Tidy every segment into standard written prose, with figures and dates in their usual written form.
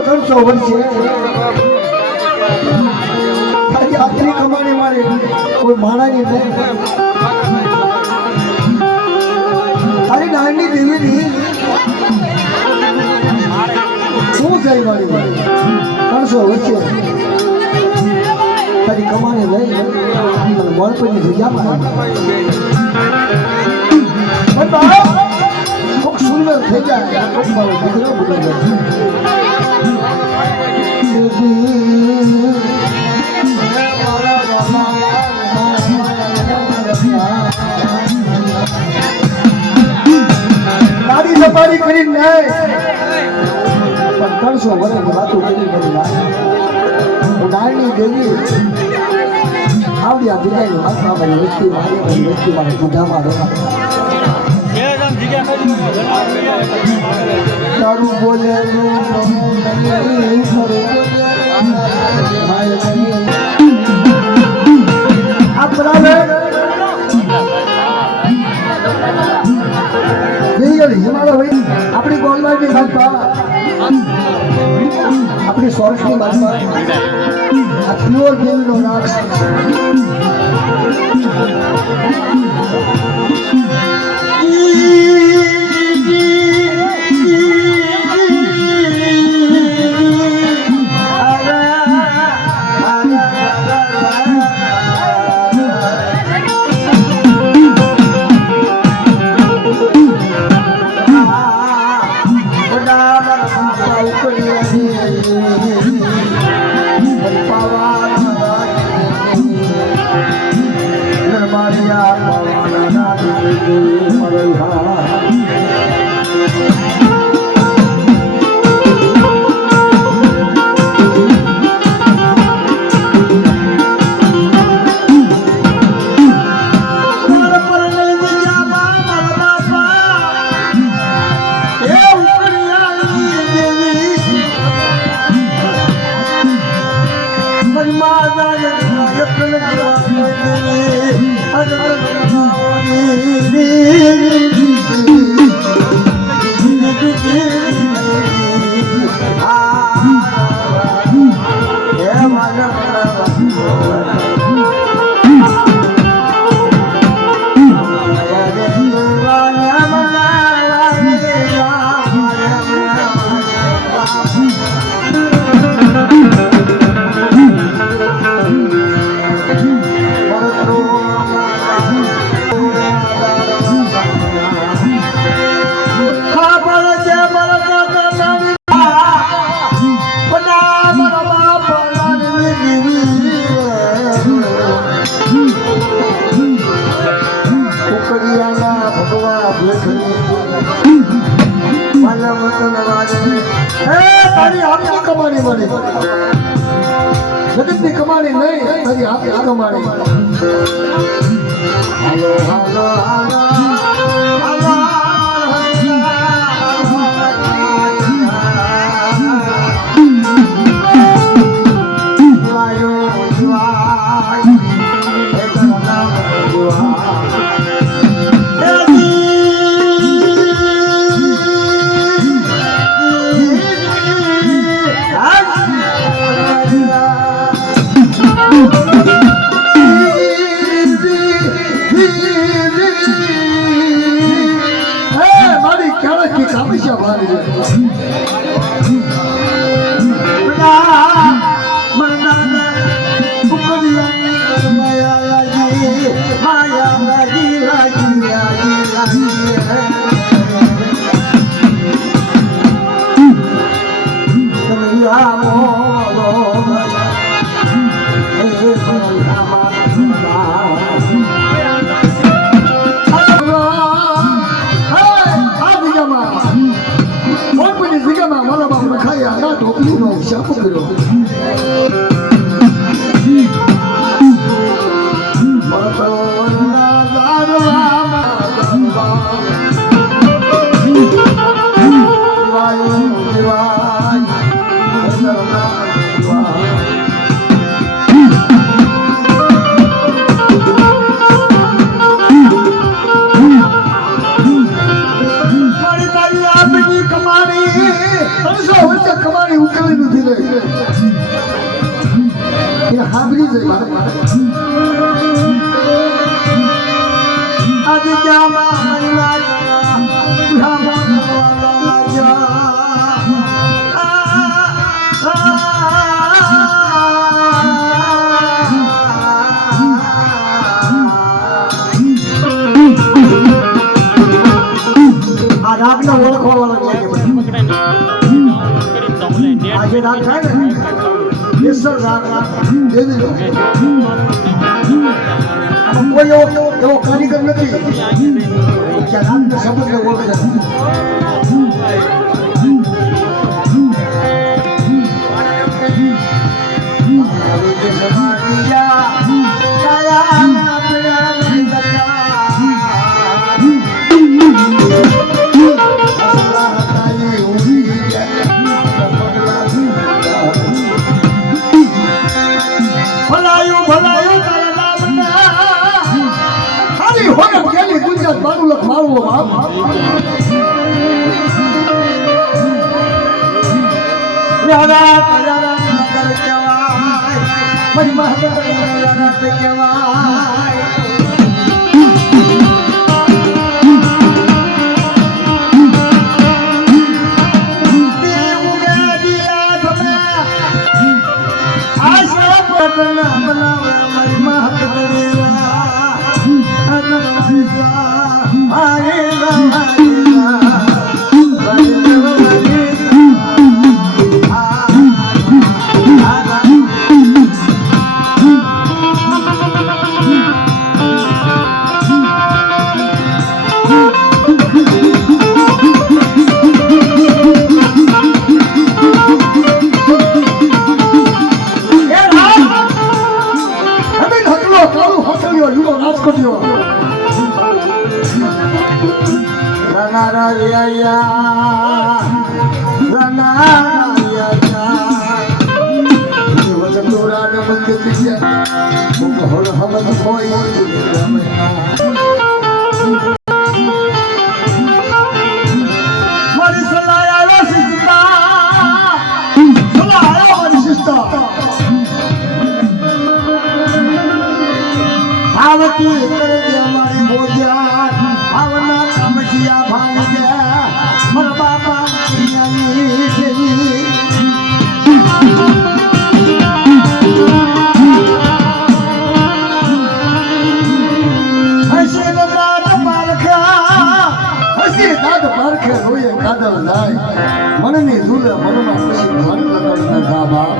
ત્રણસો વર્ષે આટલી કમાણી મારે કોઈ માણાની નહીં તારી નાની દેવીની શું જાય મારી 300 વર્ષે તારી કમાણી લઈ મળપની જગ્યામાં ખૂબ સુંદર થઈ જાય ખૂબ મારો દીકરો બની જાય ગાડી સફારી કરી નહીં પણ 300 વર્ષની વાતો કરી નાની દેવી આવડી આ જગ્યાની વાતમાં મારી વસ્તી મારી ગુજામાં રહેવા તારું બોલે આપણી ગોલવાડની ભાષા આપણી સૌરાષ્ટ્રની ભાષા આ પ્યોર દેવીનો નાશ જગતની કમાણી નહીં તારી હાથની કમાણી હાલો હાલો હાલો સાંભળી જાય મારે આજે જામા મનના આ રાગને ઓળખવા વાળા આજે રાગ થાય ને બેસર રાગ કોઈ એવો કારીગર નથી કે રાગને શબ્દને ઓળખે બાબુલક મારવો બાપ રારા રારા નગર કહેવાય મારી માતા રારા કહેવાય દેવ ગાદિયા તમે આશા પટના બનાવે મારી માતા મને ઝૂલે મનમાં પછી ઘર લગાડીને ગાબા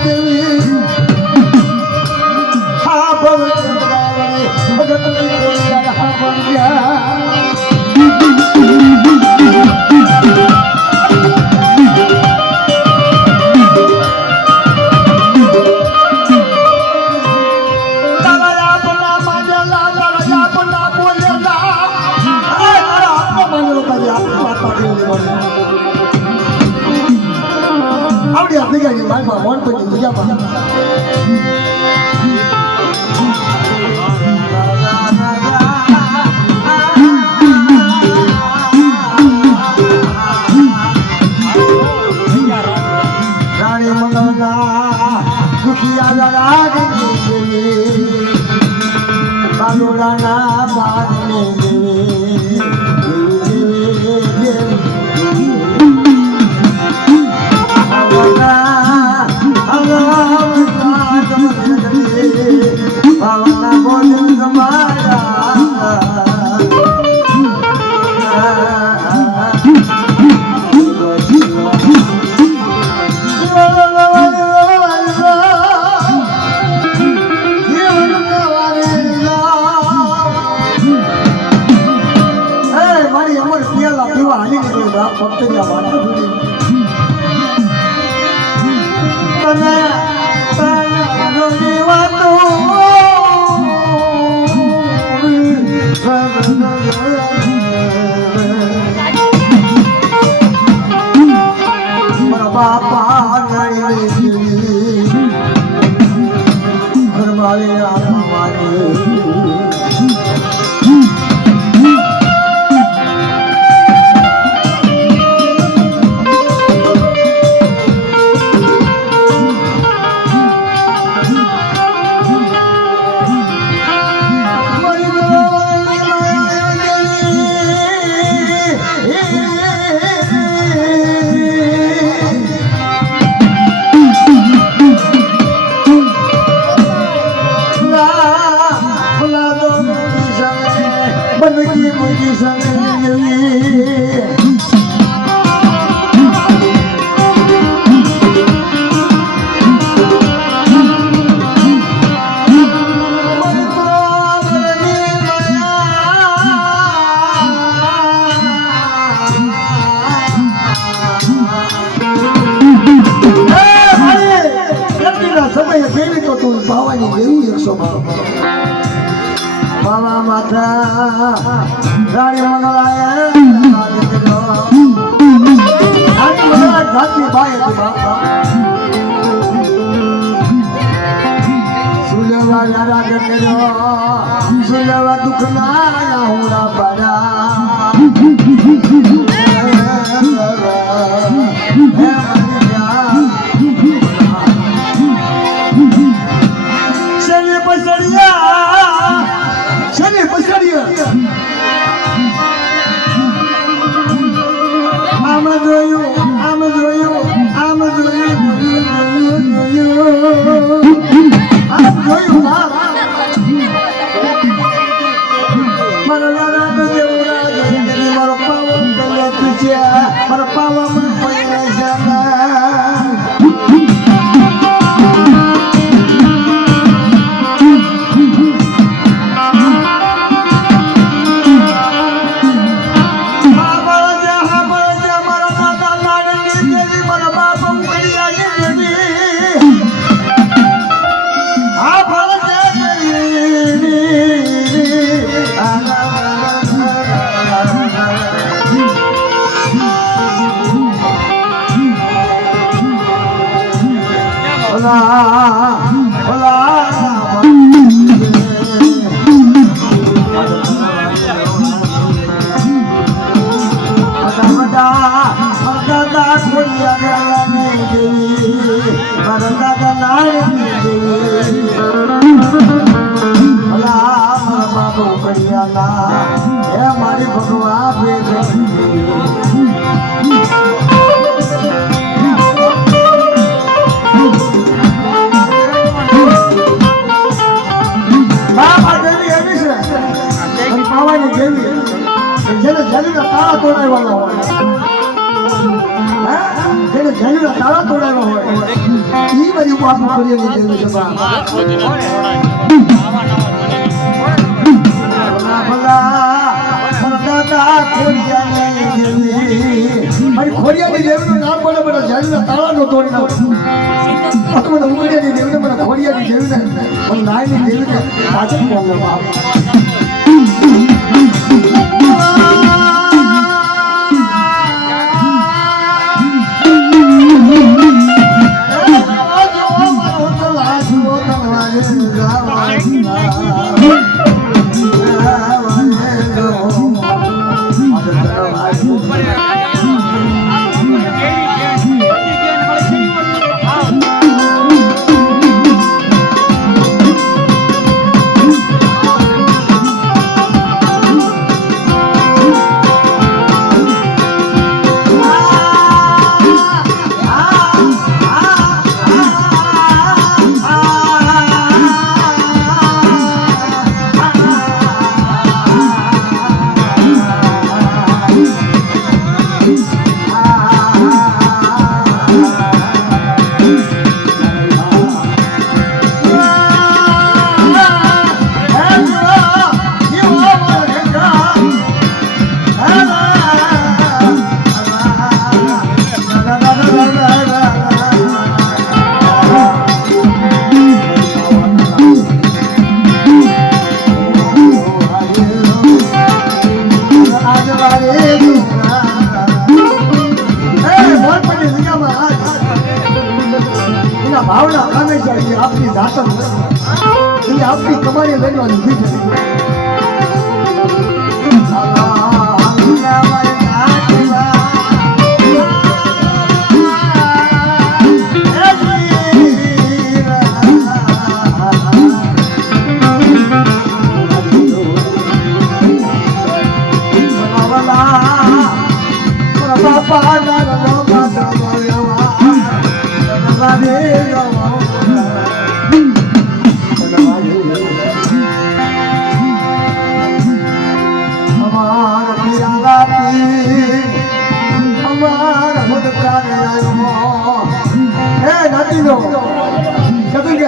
દેવી બાવા માથા રાણી મંગલાએ જાતી બાઈ સુલેવા નારા કર્યો સુલેવા દુઃખ ના હુડા પડા મારી ભગવા જેને જલીના તાળા તોડાવવાના હોય જેને જલીના તાળા તોડાવવા હોય એ બધી વાત કરીએ દેવી છે ખોડિયાની દેવીનું નામ પડે મને જલીના તાળા નો તોડી નાખું મને ઉમડિયાની દેવીને મને ખોડિયાની દેવીને મને નાયની દેવીને પાછળ બોલવામાં આવે હંમેશા એ આપની જાત જ નથી. એ આપની કમાણી લઈને ઊભી છે.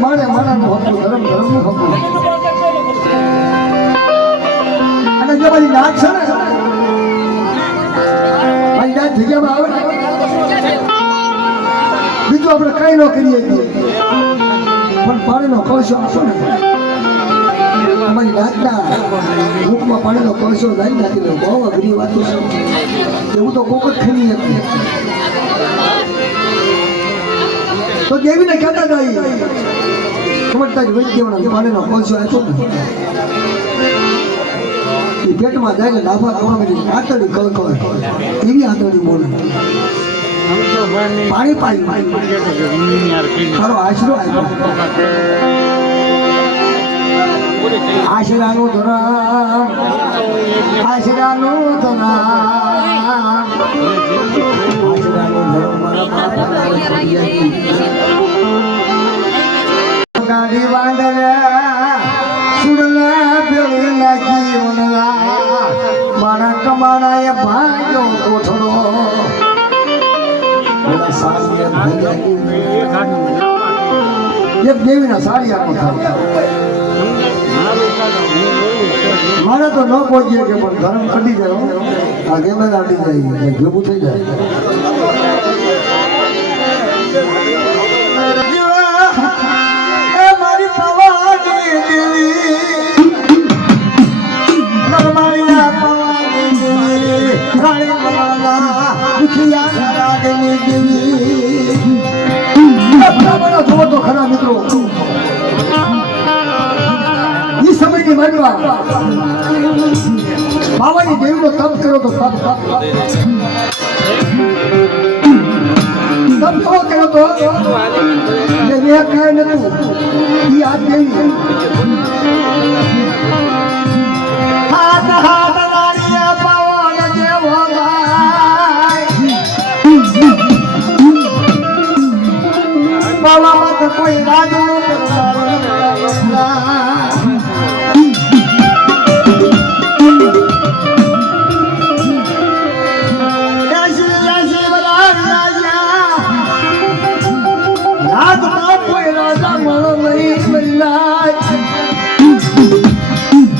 મારે મારાનું હતું ધર્મ ધર્મનું હતું. અને જે બધી નાક છે ને મારી નાક જગ્યામાં આવે ને બીજું આપણે કઈ ન કરીએ પણ પાણીનો કળશો આપો ને અમારી નાકના મુખમાં પાણીનો કળશો લાવી નાખી લો. બહુ અઘરી વાતો છે. એવું તો કોક જ ખરી હતી. તો દેવીને કહેતા હતા સમજતા જ વૈદ્ય પાણીનો કોલસો આપ્યો ને એ પેટમાં જાય ને લાફા ખાવા બધી આતડી કળકળ એવી આતડી બોલે પાણી પાણી તારો આશરો આપ્યો. આશરાનું ધરમ આશરાનું ધરમ આશરાનું ધરમ ગાડી વાંદરા સુડલા પેલી નાખી ઓનલા મારા કમાણાએ ભાગ્યો કોઠડો એક દેવીના સાડિયાનો થાય. મારે તો ન પહોંચીએ કે પણ ધર્મ કઢી જાય આ ગેમ દાટી જાય ભેગું થઈ જાય. મારી પવાની દેવી નરમાળિયા પવાની દેવી રાણી મલાલા દુખિયા રાગની દેવી. બરાબર જુઓ તો ખરા મિત્રો એ સમયની માનવા બાવાની દેવીનો તપ કર્યો તો તપ કેવો કર્યો તો જે મેં કાંઈ નતું એ આ દેવી હાથ હાથ લાડિયા પવન જેવો બાવામાં તો કોઈ રાજનું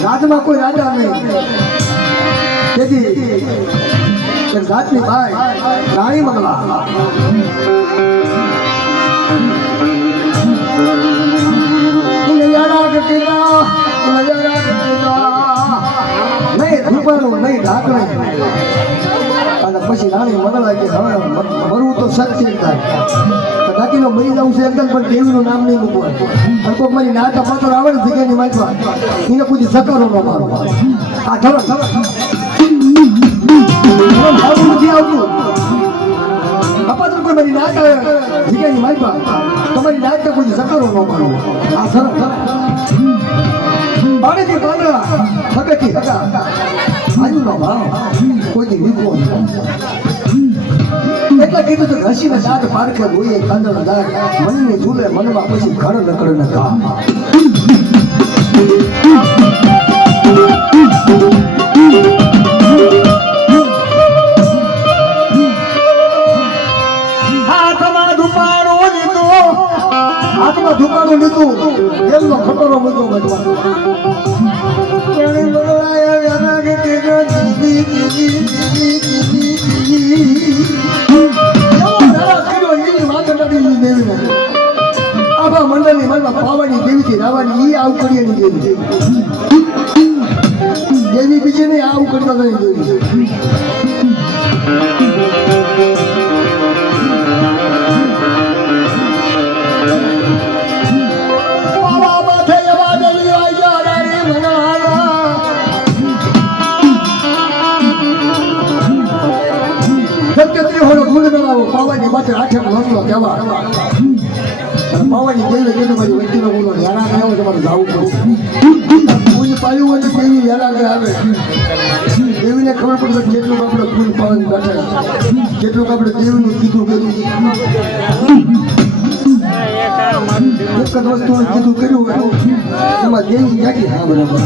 રાજમાં કોઈ રાજા નહીં. તેથી જાતની ભાઈ રાણી મંગલા નહીં રૂપાનું નહીં ઢાકણું. અને પછી રાણી મંગલા કે હવે મરવું તો સત્ય થાય બાકીનો મરી જવું છે એકદમ પણ દેવીનું નામ નહીં મૂકવાનું. કોઈક મારી નાતા પાત્ર આવે ને જગ્યાની વાંચવા એને કોઈ સકારો ન મારો આ ધરો નથી આવતું. અપાત્ર કોઈ મારી નાત આવે જગ્યાની વાંચવા તમારી નાતને કોઈ સકારો ન મારો આ ધરો પાણીથી પાંદડા હગેથી હગા આજુનો ભાવ કોઈથી વીખવો એટલે કીધું તો ઘસીને દાંત પારખે રોઈએ કાંદળના દાંત મનની ઝૂલે મનમાં પછી ઘર નકળ ન કા. હાથમાં ધુપાડું લીધું એમનો ખટોરો મૂક્યો બચવા આભા મંડળની મનમાં પાવાની દેવીથી રાવાની ઈ આવું કરીએની દેવી દેવી બીજી નહીં આવું કરતા નહીં દેવી. માત્ર આઠમ નોંધો કહેવા પાવાની દેવી કેટલું મારી વ્યક્તિનો બોલો હેરાન આવ્યો તમારે જવું પડશે ફૂલ પાયું હોય તો દેવી હેરાન આવે દેવીને ખબર પડશે કેટલું આપણે ફૂલ પાવાની બેઠા કેટલું આપણે દેવીનું કીધું કર્યું એક જ વસ્તુનું કીધું કર્યું હોય એમાં દેવી જાગી હા બરાબર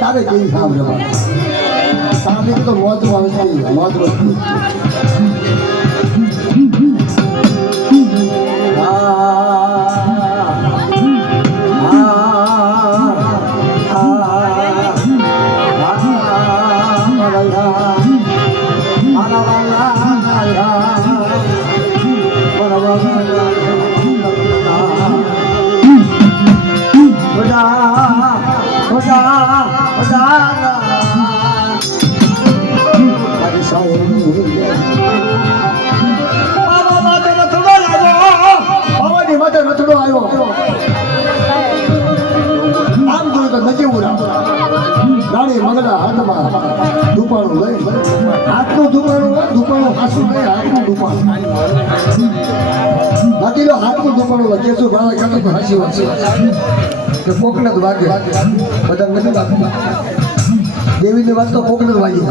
તારે કેવી સાંભળવા સાંભળી તો મોત આવે મોત વસ્તુ રાણી મંગળા હાથમાં દુપાણું લઈ હાથનું દુપાણું હાથું લઈ હાથનું દુપાણું બાકી હાથનું દુપાણું કેશું ભાડા કરતો હાસી વાત કે કોકને જ વાગે બધા નથી વાગતું દેવીની વાત તો કોકને જ વાગી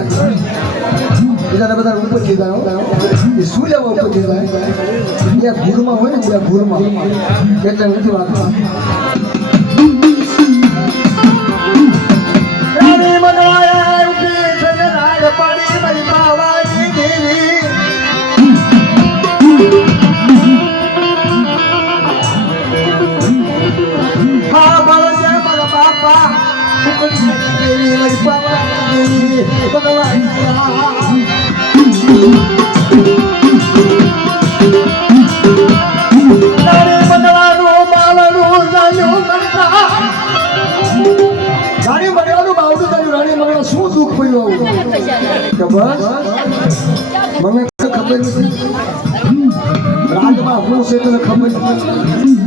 બીજાને બધા ઉપર થઈ જાય એ શું લેવા ઉપર થઈ જાય ત્યાં ભૂરમાં હોય ને ત્યાં ભૂરમાં એટલે નથી વાગતું શું દુઃખ પડ્યું આવું મને ખબર નથી રાજમાં હું છે તને ખબર નથી